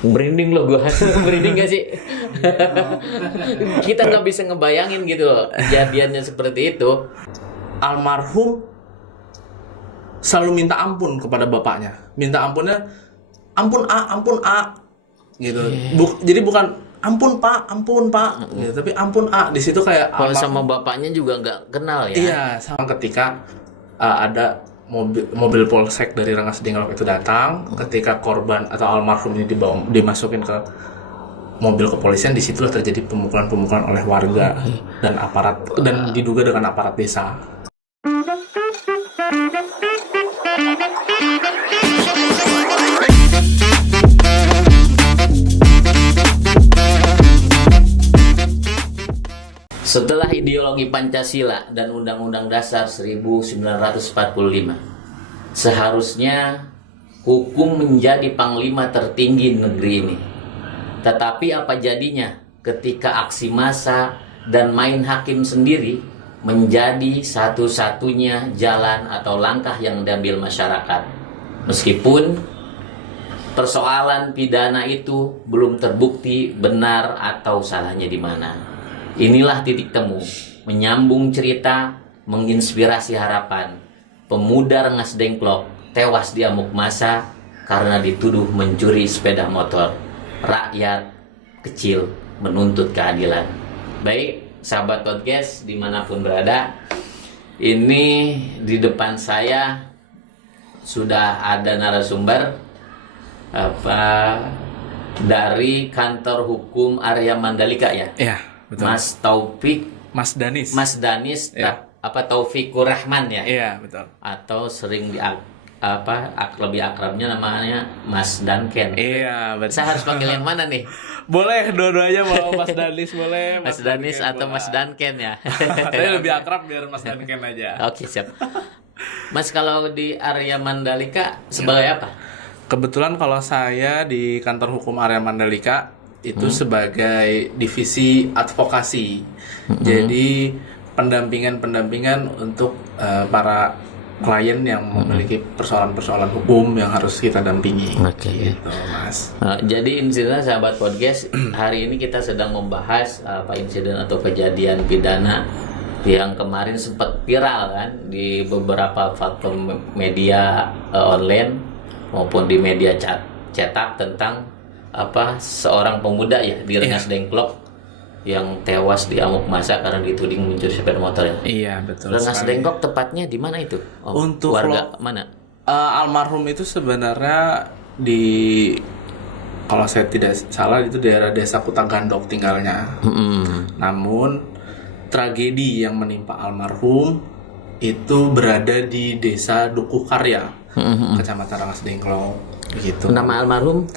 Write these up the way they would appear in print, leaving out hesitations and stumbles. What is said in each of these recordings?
Merinding loh gua. Merinding gak sih? Kita nggak bisa ngebayangin gitu loh kejadiannya seperti itu. Almarhum selalu minta ampun kepada bapaknya. Minta ampunnya, ampun A, gitu. Jadi bukan ampun Pak, gitu. Tapi ampun A. Di situ kayak Kalau sama bapaknya juga nggak kenal ya. iya, sama ketika ada mobil polsek dari Rengas Dengklok itu datang, ketika korban atau almarhum ini dimasukin ke mobil kepolisian, disitulah terjadi pemukulan-pemukulan oleh warga dan aparat, dan diduga dengan aparat desa. Setelah ideologi Pancasila dan Undang-Undang Dasar 1945, seharusnya hukum menjadi panglima tertinggi negeri ini. Tetapi apa jadinya ketika aksi massa dan main hakim sendiri menjadi satu-satunya jalan atau langkah yang diambil masyarakat. Meskipun persoalan pidana itu belum terbukti benar atau salahnya di mana. Inilah titik temu, menyambung cerita, menginspirasi harapan. Pemuda Rengas Dengklok tewas di amuk massa karena dituduh mencuri sepeda motor. Rakyat kecil menuntut keadilan. Baik, sahabat podcast dimanapun berada, ini di depan saya sudah ada narasumber dari kantor hukum Arya Mandalika ya. Iya, betul. Mas Taufik, Mas Danis. Mas Danis, Iya. Taufikur Rahman ya, Iya, betul. atau sering lebih akrabnya namanya Mas Danken. Iya, betul. Saya harus panggil yang mana nih? Boleh, dua-duanya mau Mas Danis boleh. Mas Danis Danken atau boleh. Mas Danken ya? Saya lebih akrab biar Mas Danken aja. Oke, siap. Mas, kalau di Arya Mandalika sebagai apa? Kebetulan kalau saya di kantor hukum Arya Mandalika itu sebagai divisi advokasi. Jadi pendampingan untuk para klien yang memiliki persoalan-persoalan hukum yang harus kita dampingi. Oke. Gitu, Mas. Jadi insiden sahabat podcast, hari ini kita sedang membahas insiden atau kejadian pidana yang kemarin sempat viral kan di beberapa platform media online maupun di media cetak tentang seorang pemuda ya di Rengas Dengklok yang tewas di amuk massa karena dituding mencuri sepeda motor ya. Iya, betul. Rengas sekali. Dengklok tepatnya di mana itu? Untuk warga mana? Almarhum itu sebenarnya kalau saya tidak salah itu daerah desa Kutagandok tinggalnya. Namun tragedi yang menimpa almarhum itu berada di desa Dukuh Karya, kecamatan Rengas Dengklok, gitu. Nama almarhum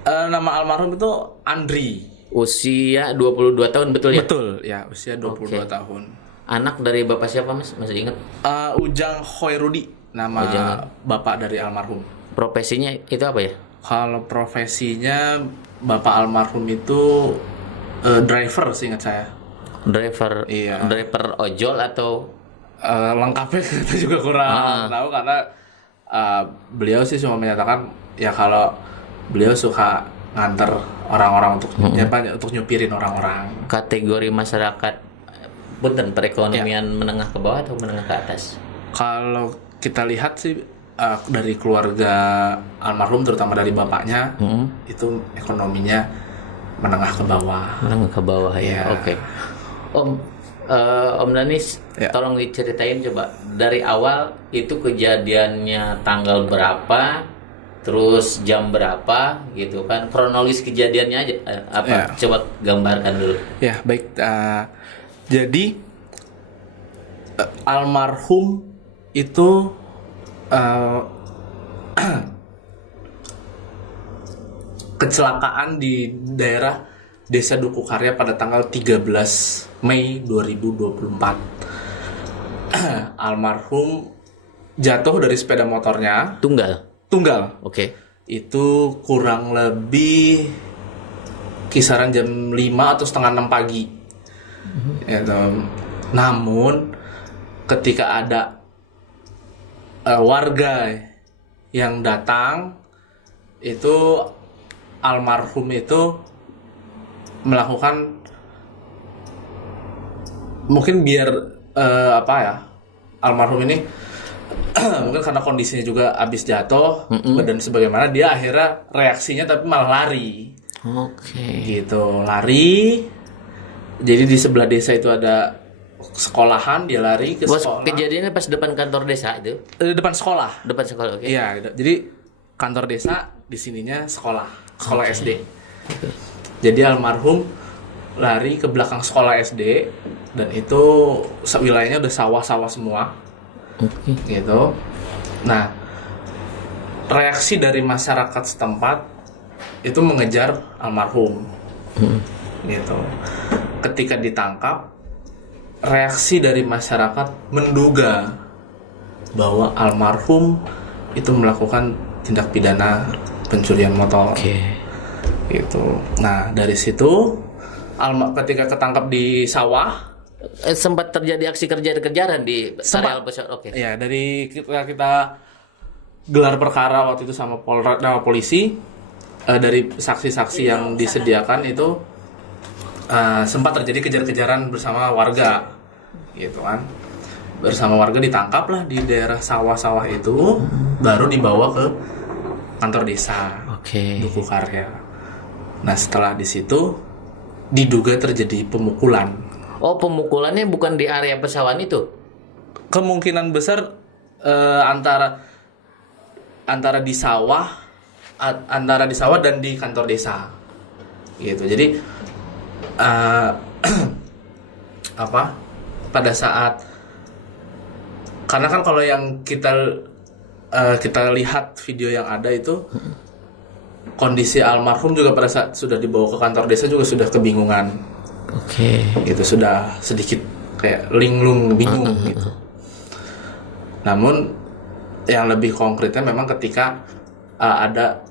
Nama almarhum itu Andri. usia 22 tahun, betul ya? Betul, ya, usia 22 Oke. tahun. Anak dari bapak siapa, Mas? Masih ingat? Ujang Khoirudi, nama bapak dari almarhum. Profesinya itu apa ya? Kalau profesinya bapak almarhum itu driver, seingat saya. Driver, Iya. driver ojol atau Lengkapnya kita juga kurang tahu karena beliau sih cuma menyatakan ya kalau beliau suka nganter orang-orang untuk nyupirin orang-orang. kategori masyarakat perekonomian menengah ke bawah atau menengah ke atas? Kalau kita lihat sih dari keluarga almarhum, terutama dari bapaknya, itu ekonominya menengah ke bawah. Menengah ke bawah ya. Iya. Oke. Om Danis, Ya. tolong diceritain coba dari awal itu kejadiannya tanggal berapa, terus jam berapa gitu kan, kronologis kejadiannya aja Ya. coba gambarkan dulu. Ya, baik. Jadi almarhum itu kecelakaan di daerah Desa Dukuh Karya pada tanggal 13 Mei 2024. Almarhum jatuh dari sepeda motornya tunggal. Oke. Itu kurang lebih kisaran jam 5 atau setengah 6 pagi. Gitu. Namun ketika ada warga yang datang, itu almarhum itu melakukan, mungkin biar apa ya, almarhum ini mungkin karena kondisinya juga habis jatuh dan sebagaimana, dia akhirnya reaksinya tapi malah lari. Gitu, lari. Jadi di sebelah desa itu ada sekolahan, dia lari ke sekolah. Kejadiannya pas depan kantor desa itu? Depan sekolah. Depan sekolah, oke. Iya, jadi kantor desa di sininya sekolah SD. Jadi almarhum lari ke belakang sekolah SD dan itu wilayahnya udah sawah-sawah semua. Gitu. Nah, reaksi dari masyarakat setempat itu mengejar almarhum. Gitu. Ketika ditangkap, reaksi dari masyarakat menduga bahwa almarhum itu melakukan tindak pidana pencurian motor. Gitu. Nah, dari situ ketika ketangkap di sawah, sempat terjadi aksi kejar-kejaran di areal besar. Ya, dari kita gelar perkara waktu itu sama polisi, dari saksi-saksi yang disediakan itu sempat terjadi kejar-kejaran bersama warga, gitu kan. Bersama warga ditangkap lah di daerah sawah-sawah itu, baru dibawa ke kantor desa, Duku Karya. Nah, setelah di situ diduga terjadi pemukulan. Oh, pemukulannya bukan di area pesawahan itu? Kemungkinan besar antara di sawah, dan di kantor desa, gitu. Jadi pada saat, karena kan kalau yang kita lihat video yang ada itu, kondisi almarhum juga pada saat sudah dibawa ke kantor desa juga sudah kebingungan. Gitu, sudah sedikit kayak linglung, bingung gitu. Namun yang lebih konkretnya memang ketika ada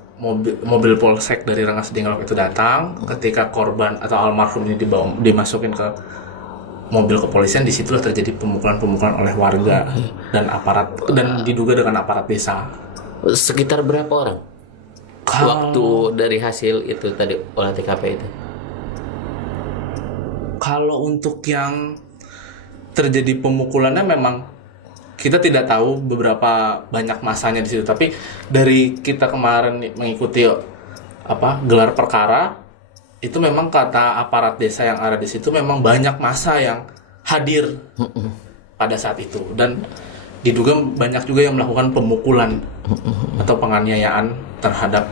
mobil polsek dari Rengas Dengklok itu datang, ketika korban atau almarhum ini dimasukin ke mobil kepolisian, disitulah terjadi pemukulan oleh warga dan aparat, dan diduga dengan aparat desa. Sekitar berapa orang? Waktu dari hasil itu tadi olah TKP itu? Kalau untuk yang terjadi pemukulannya memang kita tidak tahu beberapa banyak masanya di situ, tapi dari kita kemarin mengikuti gelar perkara itu, memang kata aparat desa yang ada di situ memang banyak massa yang hadir pada saat itu, dan diduga banyak juga yang melakukan pemukulan atau penganiayaan terhadap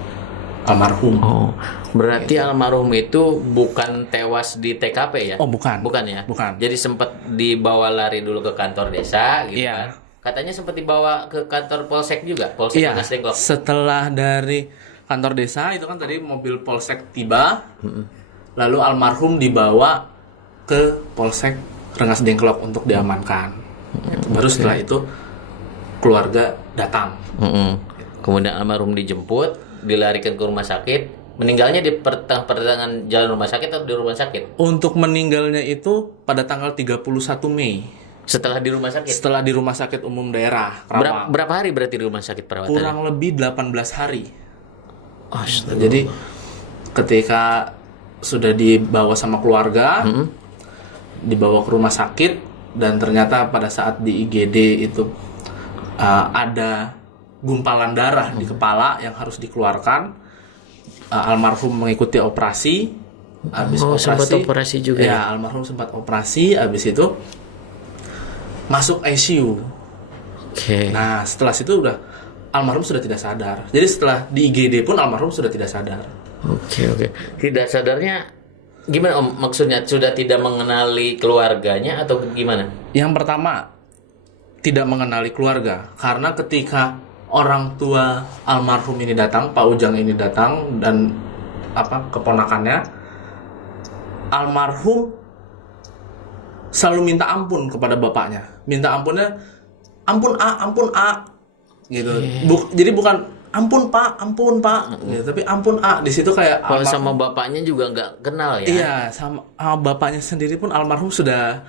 almarhum. Oh, berarti gitu. Almarhum itu bukan tewas di TKP ya? Oh, bukan. Bukan ya? Bukan. Jadi sempat dibawa lari dulu ke kantor desa gitu kan? Katanya sempat dibawa ke kantor polsek juga, Polsek Rengas Dengklok. Setelah dari kantor desa itu kan tadi mobil polsek tiba, lalu almarhum dibawa ke Polsek Rengas Dengklok untuk diamankan. Baru setelah itu keluarga datang. Kemudian almarhum dijemput, dilarikan ke rumah sakit. Meninggalnya di pertengahan jalan rumah sakit atau di rumah sakit? Untuk meninggalnya itu pada tanggal 31 Mei. Setelah di rumah sakit? Setelah di rumah sakit umum daerah Karawang. Berapa hari berarti di rumah sakit perawatannya? Kurang lebih 18 hari. Astaga. Jadi ketika sudah dibawa sama keluarga, dibawa ke rumah sakit, dan ternyata pada saat di IGD itu ada gumpalan darah di kepala yang harus dikeluarkan. Almarhum mengikuti operasi. Habis sempat operasi juga. Ya, almarhum sempat operasi. Habis itu masuk ICU. Nah, setelah situ almarhum sudah tidak sadar. Jadi setelah di IGD pun almarhum sudah tidak sadar. Tidak sadarnya gimana Om? Maksudnya sudah tidak mengenali keluarganya atau gimana? Yang pertama, tidak mengenali keluarga, karena ketika orang tua almarhum ini datang, Pak Ujang ini datang, dan keponakannya, almarhum selalu minta ampun kepada bapaknya. Minta ampunnya, ampun A, gitu. Jadi bukan ampun Pak, gitu, tapi ampun A. Di situ kayak kalau sama bapaknya juga nggak kenal ya? Iya, sama bapaknya sendiri pun almarhum sudah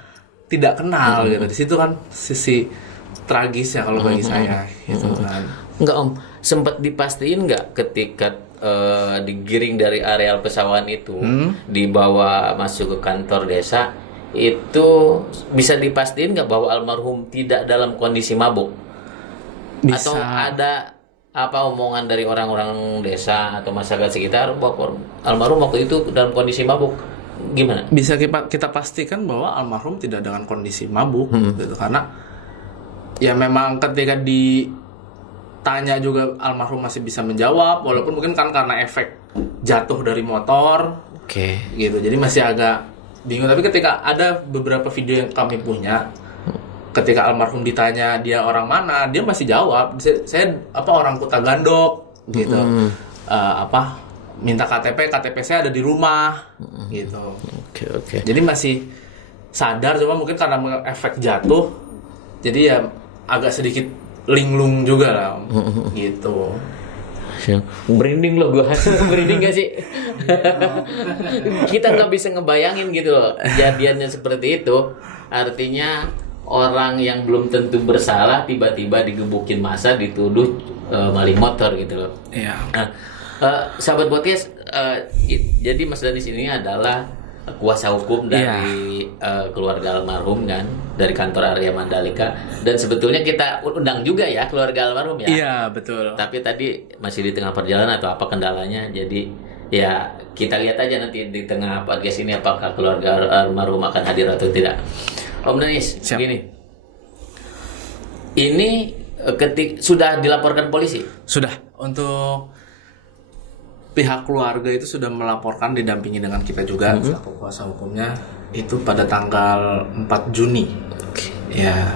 tidak kenal gitu. Di situ kan sisi tragis ya kalau bagi saya gitu kan. Enggak Om, sempat dipastiin nggak ketika digiring dari areal pesawahan itu, dibawa masuk ke kantor desa, itu bisa dipastikan nggak bahwa almarhum tidak dalam kondisi mabuk? Bisa. Atau ada apa omongan dari orang-orang desa atau masyarakat sekitar bahwa almarhum waktu itu dalam kondisi mabuk? Gimana? Bisa kita pastikan bahwa almarhum tidak dengan kondisi mabuk gitu, karena ya memang ketika ditanya juga almarhum masih bisa menjawab, walaupun mungkin kan karena efek jatuh dari motor gitu, jadi masih agak bingung. Tapi ketika ada beberapa video yang kami punya, ketika almarhum ditanya dia orang mana, dia masih jawab, saya orang Kuta Gandok gitu, minta KTP saya ada di rumah gitu. Jadi masih sadar, cuma mungkin karena efek jatuh jadi ya agak sedikit linglung juga lah gitu. Merinding loh gue. Merinding gak sih? Kita nggak bisa ngebayangin gitu loh kejadiannya seperti itu. Artinya orang yang belum tentu bersalah tiba-tiba digebukin massa, dituduh maling motor gitu loh. Iya. Sahabat podcast, jadi Mas Danis ini adalah kuasa hukum dari keluarga almarhum kan, dari kantor Arya Mandalika, dan sebetulnya kita undang juga ya keluarga almarhum ya. Iya, betul. Tapi tadi masih di tengah perjalanan atau apa kendalanya, jadi ya kita lihat aja nanti di tengah podcast ini apakah keluarga almarhum akan hadir atau tidak. Om Danis, gini, ini sudah dilaporkan polisi? Sudah. Untuk pihak keluarga itu sudah melaporkan, didampingi dengan kita juga selaku kuasa hukumnya, itu pada tanggal 4 Juni. Ya,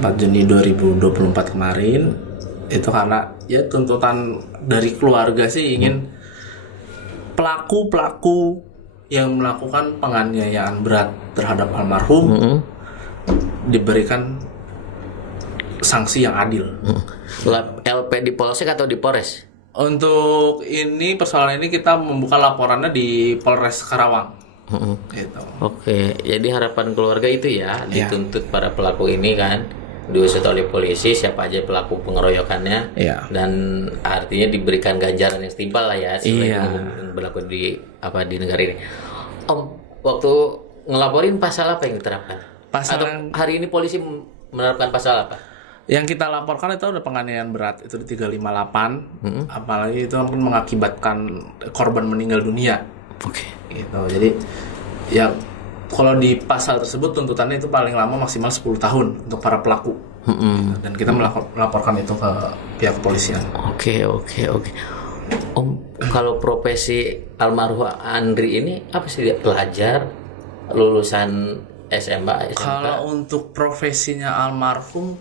4 Juni 2024 kemarin. Itu karena ya tuntutan dari keluarga sih ingin pelaku-pelaku yang melakukan penganiayaan berat terhadap almarhum diberikan sanksi yang adil. LP di Polsek atau di Polres? Untuk ini, persoalan ini kita membuka laporannya di Polres Karawang. Gitu. Oke, jadi harapan keluarga itu ya, dituntut para pelaku ini kan, diusut oleh polisi siapa aja pelaku pengeroyokannya, dan artinya diberikan ganjaran yang setimpal lah ya, sesuai yang berlaku di negara ini. Om, waktu ngelaporin pasal apa yang diterapkan? Atau hari ini polisi menerapkan pasal apa? Yang kita laporkan itu ada penganiayaan berat, itu di 358, apalagi itu pun mengakibatkan korban meninggal dunia. Gitu. Jadi ya kalau di pasal tersebut tuntutannya itu paling lama maksimal 10 tahun untuk para pelaku. Dan kita melaporkan itu ke pihak kepolisian. Oke. Om, kalau profesi almarhum Andri ini apa sih dia? Pelajar, lulusan SMA? Kalau untuk profesinya almarhum,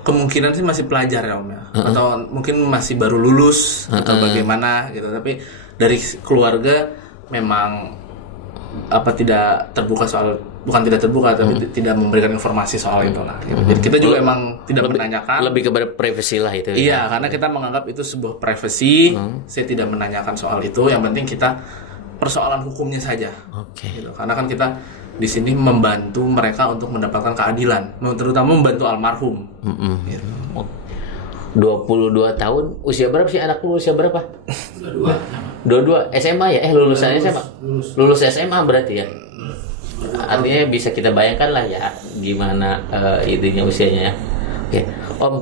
kemungkinan sih masih pelajar ya Om ya, atau mungkin masih baru lulus atau bagaimana gitu. Tapi dari keluarga memang tidak terbuka soal, bukan tidak terbuka tapi tidak memberikan informasi soal itu lah gitu. Jadi kita juga emang tidak menanyakan, lebih kepada privasi lah itu. Iya, karena kita menganggap itu sebuah privasi. Saya tidak menanyakan soal itu, yang penting kita persoalan hukumnya saja. Gitu. Karena kan kita di sini membantu mereka untuk mendapatkan keadilan, terutama membantu almarhum. Gitu. 22 tahun, usia berapa sih anak lu? Usia berapa? 22 SMA ya? Lulusan SMA? Lulus SMA berarti ya? Artinya bisa kita bayangkan lah ya gimana idenya usianya ya. Oke. Om,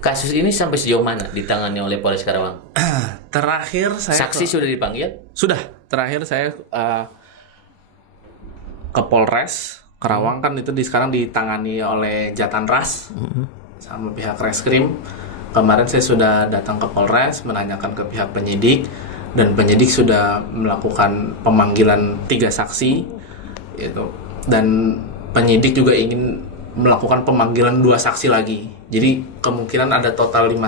kasus ini sampai sejauh mana ditangani oleh Polres Karawang? Terakhir saya saksi sudah dipanggil? Sudah. Terakhir saya ke Polres Karawang, kan itu sekarang ditangani oleh Jatanras sama pihak Reskrim. Kemarin saya sudah datang ke Polres menanyakan ke pihak penyidik, dan penyidik sudah melakukan pemanggilan 3 saksi gitu. Dan penyidik juga ingin melakukan pemanggilan 2 saksi lagi. Jadi kemungkinan ada total 5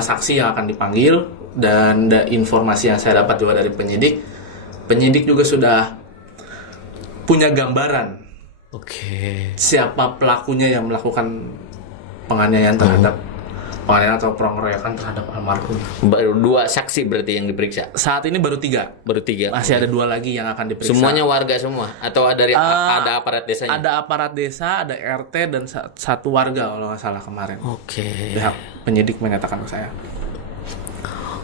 saksi yang akan dipanggil. Dan informasi yang saya dapat juga dari penyidik juga sudah punya gambaran siapa pelakunya yang melakukan penganiayaan terhadap penganiayaan atau pengeroyokan terhadap almarhum. Baru 2 saksi berarti yang diperiksa. Saat ini baru 3. Baru 3. Masih ada 2 lagi yang akan diperiksa. Semuanya warga semua atau ada aparat desanya? Ada aparat desa, ada RT dan satu warga kalau nggak salah kemarin. Oke. Pihak penyidik menyatakan ke saya.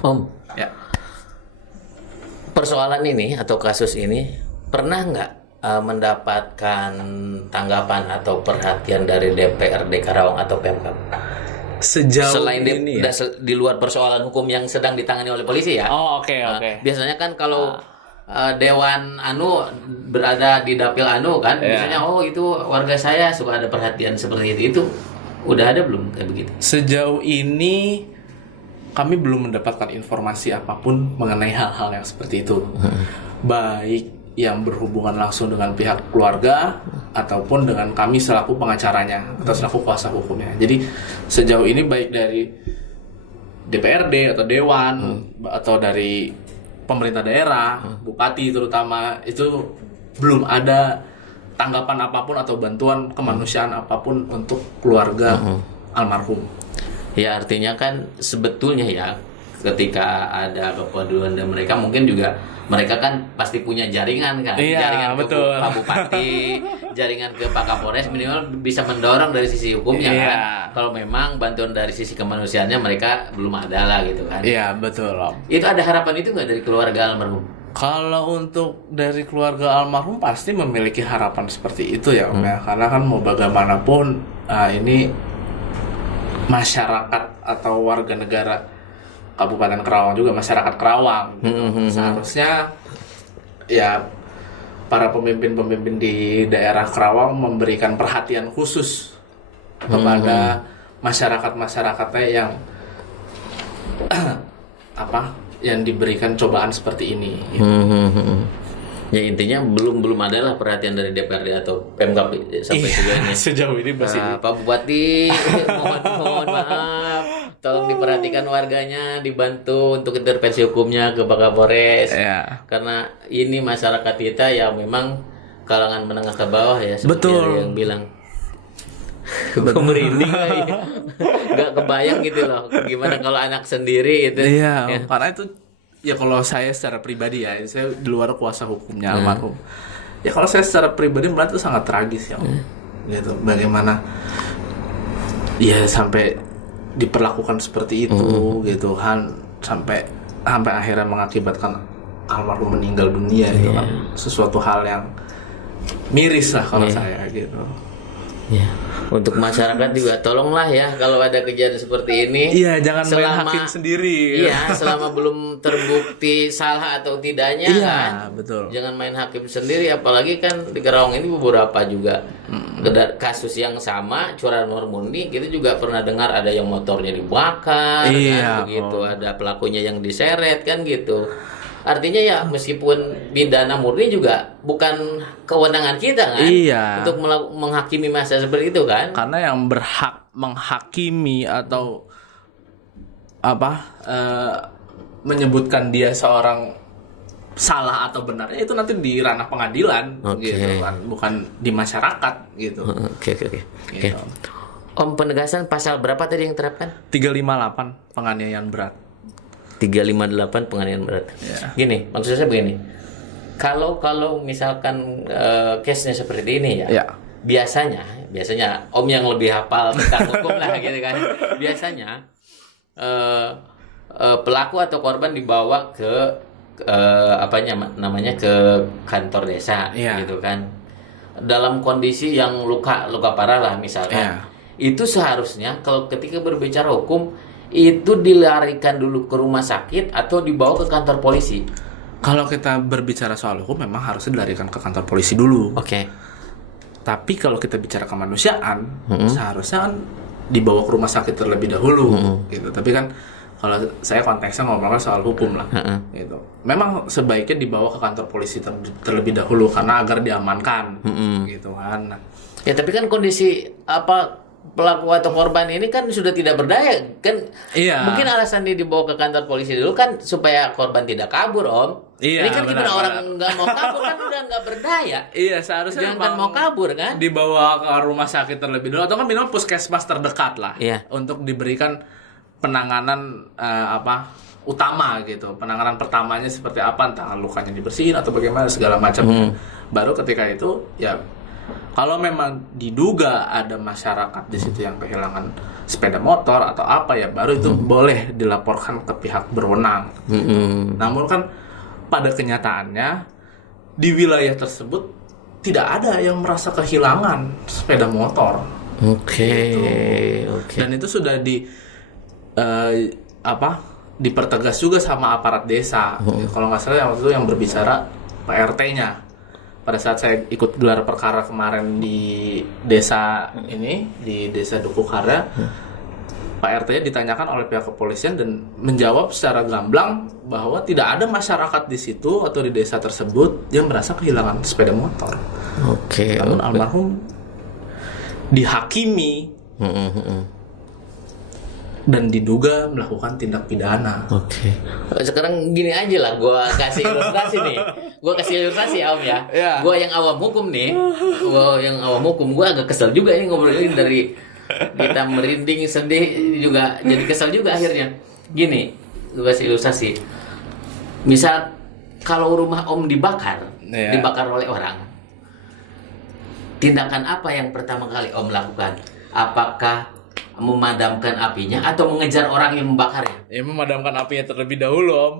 Om, Ya. persoalan ini atau kasus ini pernah nggak mendapatkan tanggapan atau perhatian dari DPRD Karawang atau Pemkab? Sejauh Selain ini di luar persoalan hukum yang sedang ditangani oleh polisi ya. Oh, oke. Biasanya kan kalau Dewan Anu berada di dapil Anu kan, biasanya itu warga saya suka ada perhatian seperti itu. Itu udah ada belum kayak begitu? Sejauh ini kami belum mendapatkan informasi apapun mengenai hal-hal yang seperti itu. Baik yang berhubungan langsung dengan pihak keluarga ataupun dengan kami selaku pengacaranya atau selaku kuasa hukumnya. Jadi sejauh ini baik dari DPRD atau Dewan atau dari pemerintah daerah, bupati terutama, itu belum ada tanggapan apapun atau bantuan kemanusiaan apapun untuk keluarga almarhum. Ya artinya kan sebetulnya ya ketika ada kepedulian dari mereka, mungkin juga mereka kan pasti punya jaringan kan, jaringan ke betul. Pak Bupati, jaringan ke Pak Kapolres, minimal bisa mendorong dari sisi hukumnya kan. Kalau memang bantuan dari sisi kemanusiaannya mereka belum ada lah gitu kan. Iya betul Om. Itu ada harapan itu nggak dari keluarga almarhum? Kalau untuk dari keluarga almarhum pasti memiliki harapan seperti itu ya Om ya. Karena kan mau bagaimanapun ini masyarakat atau warga negara Kabupaten Karawang juga, masyarakat Karawang gitu. Seharusnya ya para pemimpin-pemimpin di daerah Karawang memberikan perhatian khusus kepada masyarakat-masyarakatnya yang yang diberikan cobaan seperti ini gitu. Ya intinya belum ada lah perhatian dari DPRD atau Pemkab sampai sejauh ini. Sejauh ini masih Pak Bupati, mohon maaf, tolong diperhatikan warganya, dibantu untuk intervensi hukumnya ke Pak Kapolres. Karena ini masyarakat kita ya memang kalangan menengah ke bawah ya, seperti yang bilang. Merinding lagi. Gak kebayang gitu loh, gimana kalau anak sendiri itu. Iya, karena itu ya kalau saya secara pribadi ya, saya di luar kuasa hukumnya almarhum. Ya kalau saya secara pribadi melihat itu sangat tragis ya, gitu. Bagaimana ya sampai diperlakukan seperti itu, gitu kan, sampai akhirnya mengakibatkan almarhum meninggal dunia, gitu kan, sesuatu hal yang miris lah kalau saya gitu. Ya. Untuk masyarakat juga tolonglah ya kalau ada kejadian seperti ini. Iya, jangan main hakim sendiri. Iya, selama belum terbukti salah atau tidaknya kan. Betul. Jangan main hakim sendiri, apalagi kan di Karawang ini beberapa juga kasus yang sama, curanmor murni, kita juga pernah dengar ada yang motornya dibakar kan begitu, ada pelakunya yang diseret kan gitu. Artinya ya meskipun pidana murni juga bukan kewenangan kita kan untuk menghakimi masa seperti itu kan. Karena yang berhak menghakimi atau menyebutkan dia seorang salah atau benar itu nanti di ranah pengadilan gitu kan, bukan di masyarakat gitu. Oke. Gitu. Om, penegasan pasal berapa tadi yang terapkan? 358 penganiayaan berat. 358 penganiayaan berat. Gini, maksud saya begini. Kalau misalkan case-nya seperti ini ya. Biasanya Om yang lebih hafal tentang hukum lah gitu kan. Biasanya pelaku atau korban dibawa ke ke kantor desa gitu kan. Dalam kondisi yang luka parah lah misalkan. Itu seharusnya kalau ketika berbicara hukum itu dilarikan dulu ke rumah sakit atau dibawa ke kantor polisi. Kalau kita berbicara soal hukum memang harusnya dilarikan ke kantor polisi dulu. Tapi kalau kita bicara kemanusiaan, seharusnya kan dibawa ke rumah sakit terlebih dahulu gitu. Tapi kan kalau saya konteksnya ngomongin soal hukum lah gitu. Memang sebaiknya dibawa ke kantor polisi terlebih dahulu karena agar diamankan gitu kan. Ya tapi kan kondisi pelaku atau korban ini kan sudah tidak berdaya kan. Mungkin alasan dia dibawa ke kantor polisi dulu kan supaya korban tidak kabur Om. Ini kan gimana orang nggak mau kabur kan udah nggak berdaya. Seharusnya jangan mau kabur kan, dibawa ke rumah sakit terlebih dulu atau kan minimal puskesmas terdekat lah untuk diberikan penanganan utama gitu. Penanganan pertamanya seperti apa, entah lukanya dibersihin atau bagaimana segala macam. Baru ketika itu ya kalau memang diduga ada masyarakat di situ yang kehilangan sepeda motor atau apa ya, baru itu boleh dilaporkan ke pihak berwenang. Namun kan pada kenyataannya di wilayah tersebut tidak ada yang merasa kehilangan sepeda motor. Oke. Dan itu sudah dipertegas juga sama aparat desa. Kalau nggak salah waktu itu yang berbicara Pak RT-nya. Pada saat saya ikut gelar perkara kemarin di desa ini, di desa Dukuhkarya, Pak RT-nya ditanyakan oleh pihak kepolisian dan menjawab secara gamblang bahwa tidak ada masyarakat di situ atau di desa tersebut yang merasa kehilangan sepeda motor. Namun almarhum dihakimi dan diduga melakukan tindak pidana. Sekarang gini aja lah, gue kasih ilustrasi nih. Gue kasih ilustrasi Om ya. Gue yang awam hukum nih. Gue agak kesel juga ini ngobrolin dari kita merinding, sedih juga jadi kesel juga akhirnya. Gini, gue kasih ilustrasi. Misal kalau rumah Om dibakar oleh orang, tindakan apa yang pertama kali Om lakukan? Apakah memadamkan apinya atau mengejar orang yang membakarnya? Ya, memadamkan apinya terlebih dahulu, Om.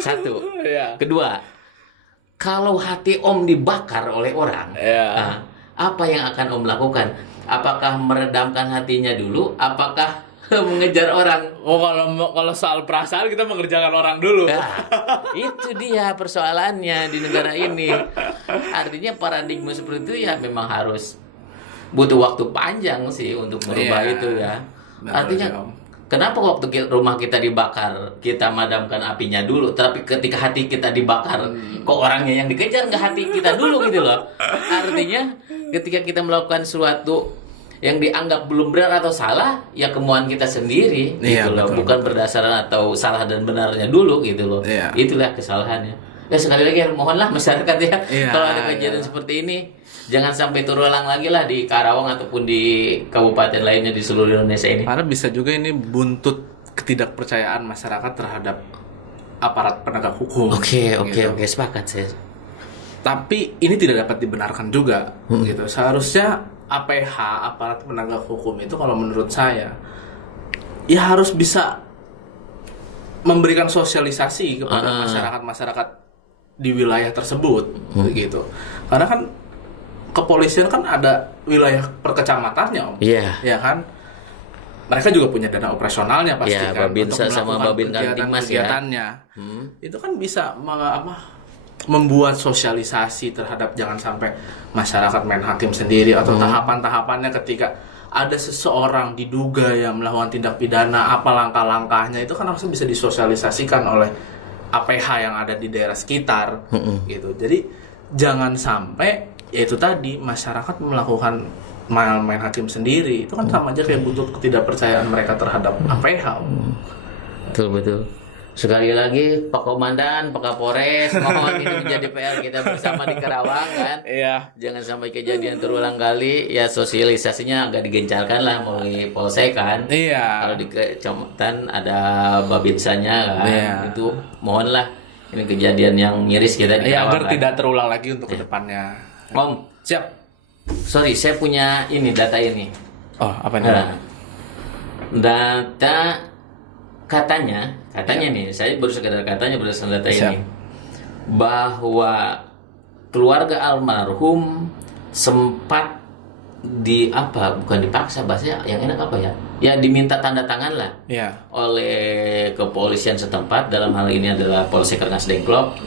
Satu. Kedua, kalau hati Om dibakar oleh orang, apa yang akan Om lakukan? Apakah meredamkan hatinya dulu? Apakah mengejar orang? Kalau soal perasaan kita mengerjakan orang dulu. Itu dia persoalannya di negara ini. Artinya paradigma seperti itu ya memang harus butuh waktu panjang sih untuk merubah itu ya. Artinya kenapa waktu rumah kita dibakar kita madamkan apinya dulu, tapi ketika hati kita dibakar kok orangnya yang dikejar, nggak hati kita dulu gitu loh. Artinya ketika kita melakukan sesuatu yang dianggap belum benar atau salah, ya kemauan kita sendiri gitu loh, bukan berdasarkan atau salah dan benarnya dulu gitu loh. Itulah kesalahannya. Ya sekali lagi mohonlah masyarakat ya, kalau ada kejadian seperti ini jangan sampai terulang lagi lah di Karawang ataupun di kabupaten lainnya di seluruh Indonesia ini. Karena bisa juga ini buntut ketidakpercayaan masyarakat terhadap aparat penegak hukum. Oke, sepakat saya. Tapi ini tidak dapat dibenarkan juga, gitu. Seharusnya APH, aparat penegak hukum itu kalau menurut saya ya harus bisa memberikan sosialisasi kepada masyarakat di wilayah tersebut, gitu. Karena kan kepolisian kan ada wilayah perkecamatannya, Om. Ya kan? Mereka juga punya dana operasionalnya pasti kan Babinsa sama Babin Kamtibmas kegiatannya. Itu kan bisa membuat sosialisasi terhadap jangan sampai masyarakat main hakim sendiri atau tahapan-tahapannya ketika ada seseorang diduga yang melakukan tindak pidana, apa langkah-langkahnya itu kan harusnya bisa disosialisasikan oleh APH yang ada di daerah sekitar, gitu. Jadi jangan sampai yaitu tadi masyarakat melakukan main hakim sendiri, itu kan sama aja kayak butuh ketidakpercayaan mereka terhadap APH. Betul. Sekali lagi Pak Komandan, Pak Kapolres, mohon ini menjadi PR kita bersama di Karawang kan. Jangan sampai kejadian terulang kali. Ya sosialisasinya agak digencarkan lah melalui Polsek kan. Kalau di kecamatan ada Babinsanya kan. Itu mohonlah ini kejadian yang miris kita di Karawang agar tidak terulang lagi untuk kedepannya. Om, siap. Sorry, saya punya ini data ini. Apa ini? Data katanya nih, saya baru sekedar katanya berdasarkan data ini, bahwa keluarga almarhum sempat bukan dipaksa, bahasanya yang enak apa ya? Ya diminta tanda tangan lah oleh kepolisian setempat, dalam hal ini adalah Polsek Rengas Dengklok.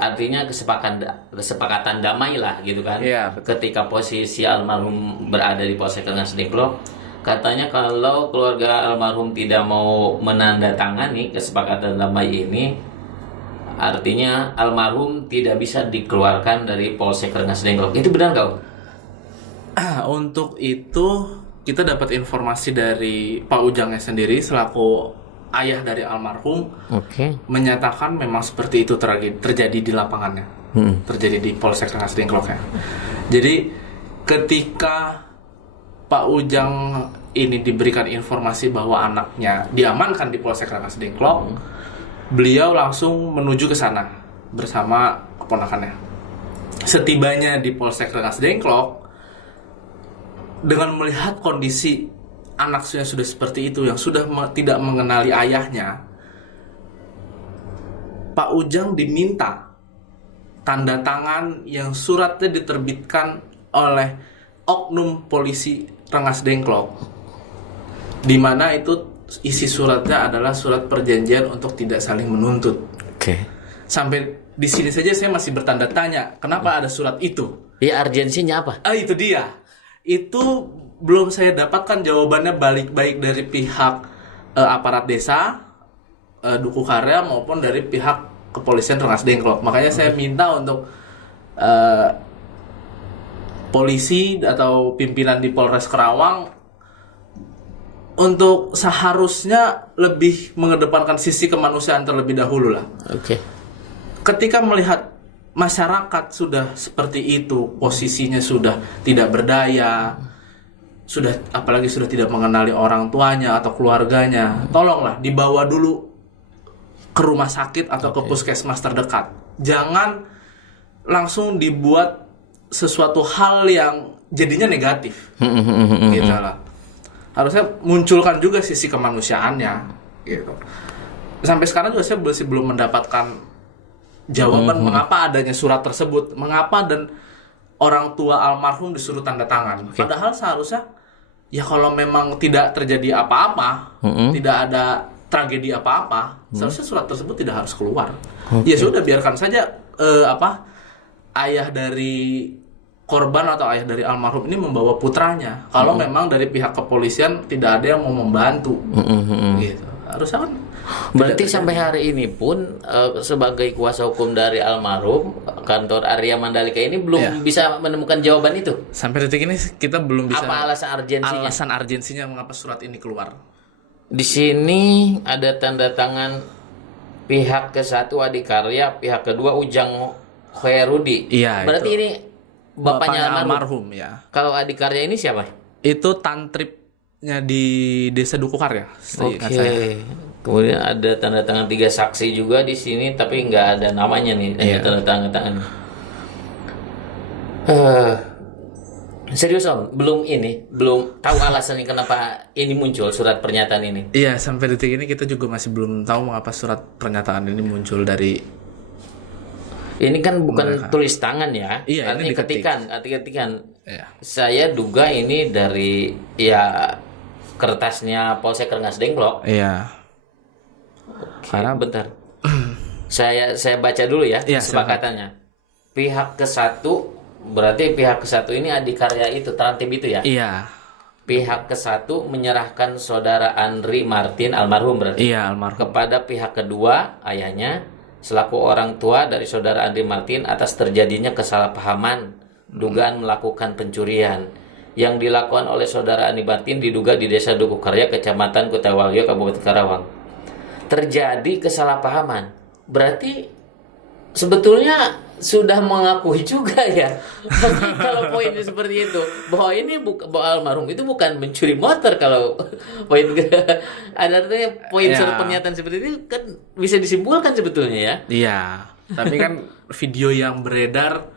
Artinya kesepakatan damai lah gitu kan. Ketika posisi almarhum berada di Polsek Rengas Dengklok, katanya kalau keluarga almarhum tidak mau menandatangani kesepakatan damai ini, artinya almarhum tidak bisa dikeluarkan dari Polsek Rengas Dengklok. Itu benar kau? Untuk itu kita dapat informasi dari Pak Ujangnya sendiri selaku ayah dari almarhum, menyatakan memang seperti itu terjadi di lapangannya, terjadi di Polsek Rengas Dengklok ya. Jadi ketika Pak Ujang ini diberikan informasi bahwa anaknya diamankan di Polsek Rengas Dengklok, beliau langsung menuju ke sana bersama keponakannya. Setibanya di Polsek Rengas Dengklok, dengan melihat kondisi anak yang sudah seperti itu, yang sudah tidak mengenali ayahnya, Pak Ujang diminta tanda tangan yang suratnya diterbitkan oleh oknum polisi Rengas Dengklok, di mana itu isi suratnya adalah surat perjanjian untuk tidak saling menuntut. Oke. Sampai di sini saja saya masih bertanda tanya, kenapa ada surat itu? Ya, urgensinya apa? Itu dia. Itu belum saya dapatkan jawabannya baik dari pihak aparat desa, Duku Karya, maupun dari pihak kepolisian Rengas Dengklok. Makanya saya minta untuk polisi atau pimpinan di Polres Karawang untuk seharusnya lebih mengedepankan sisi kemanusiaan terlebih dahulu lah. Oke. Ketika melihat masyarakat sudah seperti itu, posisinya sudah tidak berdaya, apalagi sudah tidak mengenali orang tuanya atau keluarganya, tolonglah dibawa dulu ke rumah sakit atau ke puskesmas terdekat. Jangan langsung dibuat sesuatu hal yang jadinya negatif. Gitu lah. Harusnya munculkan juga sisi kemanusiaannya gitu. Sampai sekarang juga saya masih belum mendapatkan jawaban mengapa adanya surat tersebut, mengapa dan orang tua almarhum disuruh tanda tangan. Padahal seharusnya ya kalau memang tidak terjadi apa-apa, tidak ada tragedi apa-apa, seharusnya surat tersebut tidak harus keluar. Ya sudah, biarkan saja ayah dari korban atau ayah dari almarhum ini membawa putranya. Kalau memang dari pihak kepolisian tidak ada yang mau membantu, gitu. Harusnya kan. Berarti sampai hari ini pun sebagai kuasa hukum dari almarhum, kantor Arya Mandalika ini belum bisa menemukan jawaban itu. Sampai detik ini kita belum bisa. Apa alasan urgensinya? Alasan urgensinya mengapa surat ini keluar? Di sini ada tanda tangan pihak ke-1 Adikarya, pihak kedua Ujang Khairudi. Iya. Berarti itu ini bapaknya almarhum ya. Kalau Adikarya ini siapa? Itu tantripnya di Desa Duku Karya. Oke. Kemudian ada tanda tangan 3 saksi juga di sini, tapi nggak ada namanya nih, hanya tanda tangan. Serius Om, belum tahu alasannya kenapa ini muncul surat pernyataan ini. Iya, sampai detik ini kita juga masih belum tahu mengapa surat pernyataan ini muncul dari. Ini kan bukan tulis tangan ya. Iya, ini ketikan. Iya. Saya duga ini dari kertasnya Polsek Rengas Dengklok. Iya. Karena bentar. saya baca dulu ya kesepakatannya. Pihak ke-1 berarti pihak ke-1 ini Adikarya itu, Trantib itu ya? Iya. Pihak ke-1 menyerahkan saudara Andri Martin almarhum berarti. Iya, almarhum. Kepada pihak kedua, ayahnya selaku orang tua dari saudara Andri Martin atas terjadinya kesalahpahaman dugaan melakukan pencurian yang dilakukan oleh saudara Andri Martin diduga di Desa Duku Karya, Kecamatan Kutawalyo, Kabupaten Karawang. Terjadi kesalahpahaman. Berarti sebetulnya sudah mengakui juga ya. Kalau poinnya seperti itu, bahwa ini bahwa almarhum itu bukan mencuri motor. Kalau poin ada artinya poin surat pernyataan seperti itu kan bisa disimpulkan sebetulnya ya. Iya. Tapi kan video yang beredar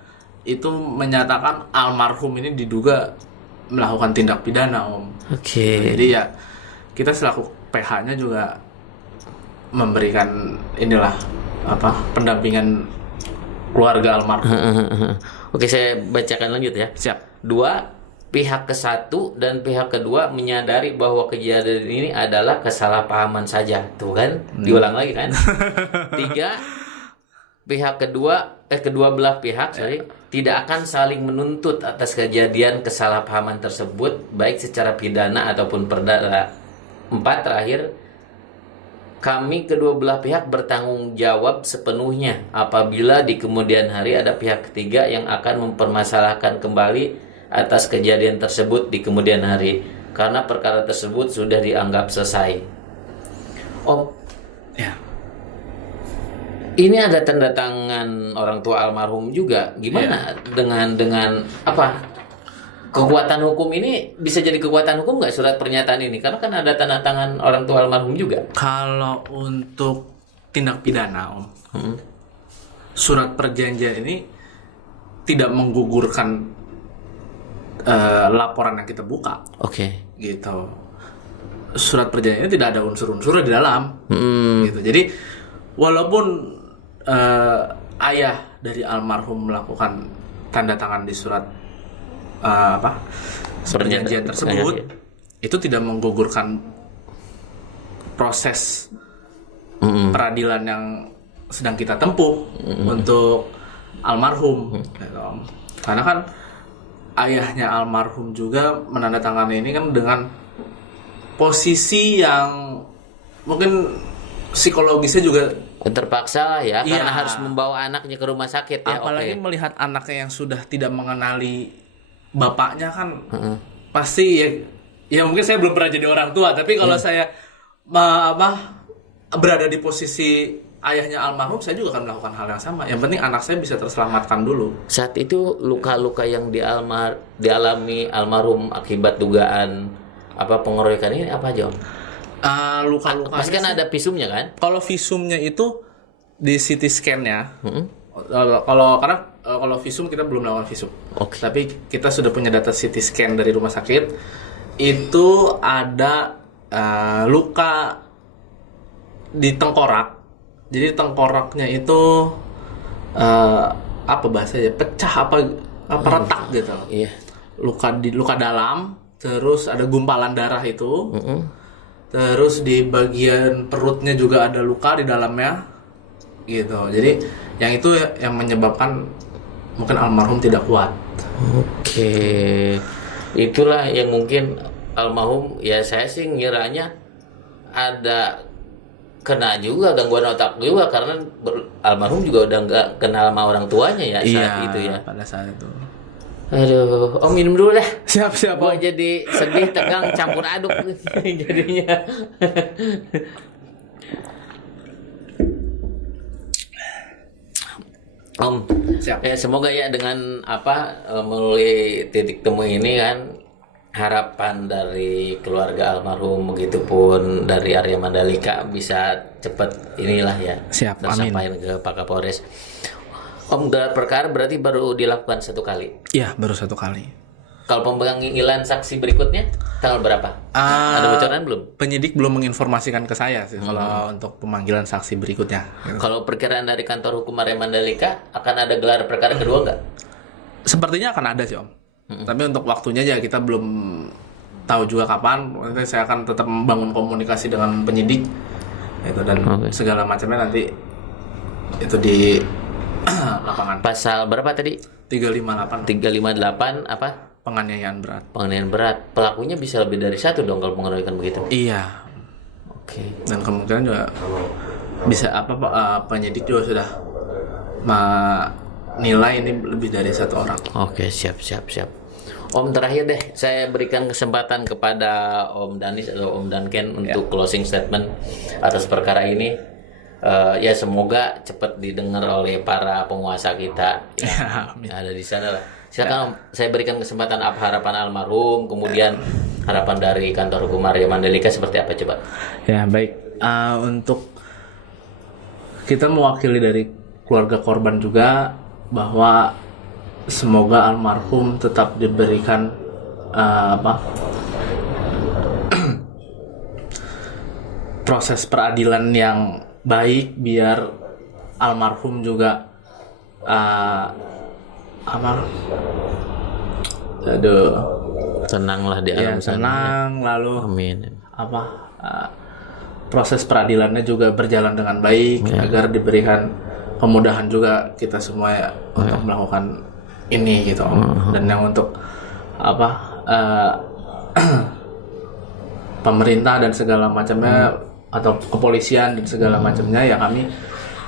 itu menyatakan almarhum ini diduga melakukan tindak pidana, Om. Oke. Jadi ya kita selaku PH-nya juga memberikan pendampingan keluarga almarhum. Oke, saya bacakan lanjut ya. Siap. 2, pihak ke-1 dan pihak kedua menyadari bahwa kejadian ini adalah kesalahpahaman saja. Tuh kan, diulang lagi kan. 3, pihak kedua belah pihak tidak akan saling menuntut atas kejadian kesalahpahaman tersebut baik secara pidana ataupun perdata. 4, terakhir, kami kedua belah pihak bertanggung jawab sepenuhnya apabila di kemudian hari ada pihak ketiga yang akan mempermasalahkan kembali atas kejadian tersebut di kemudian hari, karena perkara tersebut sudah dianggap selesai. Om, ya. Ini ada tanda tangan orang tua almarhum juga. Gimana dengan apa? kekuatan hukum ini bisa jadi kekuatan hukum nggak surat pernyataan ini? Karena kan ada tanda tangan orang tua almarhum juga. Kalau untuk tindak pidana, Om, surat perjanjian ini tidak menggugurkan laporan yang kita buka. Oke. Gitu. Surat perjanjian ini tidak ada unsur-unsurnya di dalam. Gitu. Jadi walaupun ayah dari almarhum melakukan tanda tangan di surat perjanjian tersebut, itu tidak menggugurkan proses peradilan yang sedang kita tempuh untuk almarhum. Gitu. Karena kan ayahnya almarhum juga menandatangani ini kan dengan posisi yang mungkin psikologisnya juga terpaksa lah ya, Iya. karena harus membawa anaknya ke rumah sakit ya. apalagi Oke. melihat anaknya yang sudah tidak mengenali bapaknya kan pasti ya mungkin saya belum pernah jadi orang tua, tapi kalau saya berada di posisi ayahnya almarhum, saya juga akan melakukan hal yang sama. Yang penting anak saya bisa terselamatkan dulu. Saat itu luka-luka yang dialami almarhum akibat dugaan pengeroyokan ini apa aja, Om? Luka-luka Pasti kan ada visumnya kan? kalau visumnya itu di CT scan-nya. Kalau visum kita belum melakukan visum. Oke. Tapi kita sudah punya data CT scan dari rumah sakit. Itu ada luka di tengkorak. Jadi tengkoraknya itu apa bahasanya? Pecah apa retak gitu. Iya. Luka dalam, terus ada gumpalan darah itu. Terus di bagian perutnya juga ada luka di dalamnya. Gitu. Jadi yang itu yang menyebabkan mungkin almarhum tidak kuat. Oke. Itulah yang mungkin almarhum, ya saya sih ngiranya ada kena juga gangguan otak juga, karena almarhum juga udah nggak kenal sama orang tuanya ya saat itu ya. Pada saat itu. Aduh, Om minum dulu dah. Siap. Gua jadi sedih, tegang, campur aduk jadinya. Om, Siap. ya semoga ya dengan melalui titik temu ini kan, harapan dari keluarga almarhum begitupun dari Arya Mandalika bisa cepat inilah ya. Siap, tersampaikan ke Pak Kapolres. Om, gelar perkara berarti baru dilakukan 1 kali. Iya, baru 1 kali. Kalau pemanggilan saksi berikutnya tanggal berapa? Ada bocoran belum? Penyidik belum menginformasikan ke saya sih kalau untuk pemanggilan saksi berikutnya. Kalau perkiraan dari kantor hukum Arya Mandalika akan ada gelar perkara kedua nggak? Sepertinya akan ada sih, Om. Tapi untuk waktunya aja kita belum tahu juga kapan. Nanti saya akan tetap membangun komunikasi dengan penyidik itu dan segala macamnya nanti itu di lapangan. Pasal berapa tadi? 358 358 apa? penganiayaan berat. Penganiayaan berat. Pelakunya bisa lebih dari 1 dong kalau pengeroyokan begitu. Iya. Oke. Dan kemungkinan juga bisa penyidik juga sudah menilai ini lebih dari 1 orang. Oke, siap. Om, terakhir deh, saya berikan kesempatan kepada Om Danis atau Om Danken untuk closing statement atas perkara ini. Ya semoga cepat didengar oleh para penguasa kita yang ada di sana lah. Silakan Om, saya berikan kesempatan apa harapan almarhum, kemudian harapan dari kantor hukum Arya Mandalika seperti apa coba? Ya, baik. Untuk kita mewakili dari keluarga korban juga, bahwa semoga almarhum tetap diberikan proses peradilan yang baik, biar almarhum juga Tenanglah di alam sana. tenang, lalu Amin. proses peradilannya juga berjalan dengan baik, agar diberikan kemudahan juga kita semua ya untuk melakukan ini gitu Om. Dan yang untuk pemerintah dan segala macamnya atau kepolisian dan segala macamnya, ya kami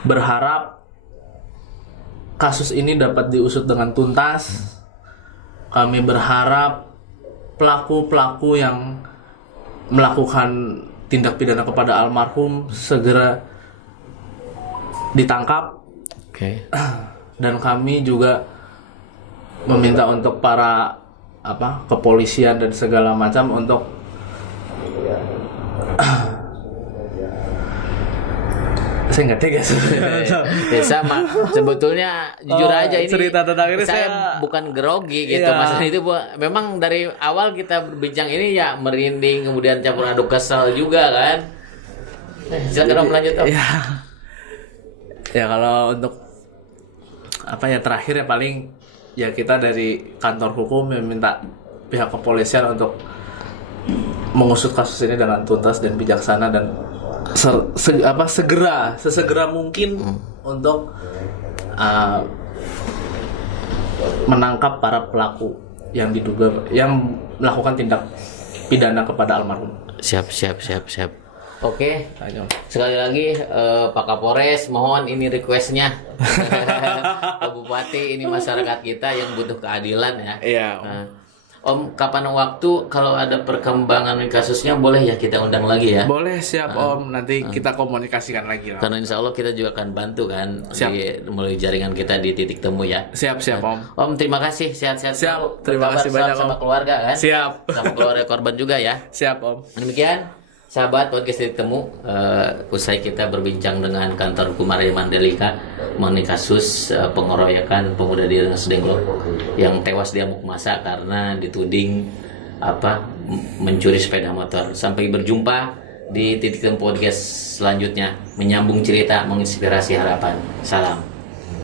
berharap kasus ini dapat diusut dengan tuntas. Kami berharap pelaku-pelaku yang melakukan tindak pidana kepada almarhum segera ditangkap. Oke. Dan kami juga meminta untuk para kepolisian dan segala macam untuk saya nggak tega Ya sama. Sebetulnya jujur aja ini cerita tentang ini saya bukan grogi gitu. Iya. Maksudnya itu memang dari awal kita berbincang ini ya merinding, kemudian campur aduk kesel juga kan. Silakan Om lanjut Om. Ya kalau untuk terakhir ya paling ya kita dari kantor hukum meminta pihak kepolisian untuk mengusut kasus ini dengan tuntas dan bijaksana dan sesegera mungkin untuk menangkap para pelaku yang diduga yang melakukan tindak pidana kepada almarhum. Siap. Oke, sekali lagi Pak Kapolres, mohon ini requestnya. Pak Bupati, ini masyarakat kita yang butuh keadilan ya. Iya. Om, kapan waktu kalau ada perkembangan kasusnya boleh ya kita undang lagi ya? Boleh, siap Om. Nanti kita komunikasikan lagi lah. Karena insya Allah kita juga akan bantu kan melalui jaringan kita di titik temu ya. Siap Om. Om, terima kasih, sehat-sehat. Siap, terima kasih banyak sama Om. keluarga kan? Siap. Sama keluarga korban juga ya. Siap Om. Demikian sahabat podcast titik temu, usai kita berbincang dengan kantor hukum Area Mandalika mengenai kasus pengeroyokan pemuda di Rengas Dengklok yang tewas di amuk masa karena dituding mencuri sepeda motor. Sampai berjumpa di titik temu podcast selanjutnya, menyambung cerita, menginspirasi harapan. Salam.